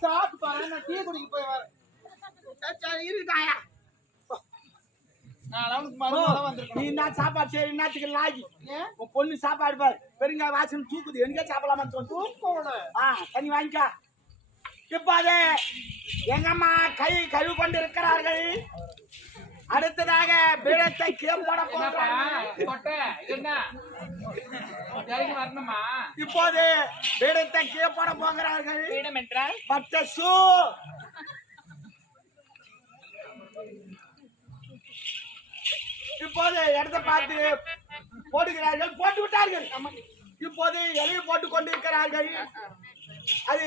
சாப்பிட்டு பாரு நான் டீ குடிக்க போய் வரேன் இருக்காயா நீ என்ன சாப்பாடு சரி என்னத்துக்கு லாகி உன் பொண்ணு சாப்பாடு பாரு பெருங்காய வாசனை தூக்குது எங்க சாப்பிடலாமா தண்ணி வாங்கிக்கா இப்ப அது எங்க அம்மா கை கழுவு கொண்டு இருக்கிறார்கள் அடுத்ததாக பீடத்தை போட இப்போது பீடத்தை போட போகிறார்கள் பச்சை சூ இப்போது இடத்தை பார்த்து போடுகிறார்கள் போட்டு விட்டார்கள் இப்போது எலையை போட்டுக் கொண்டிருக்கிறார்கள் அது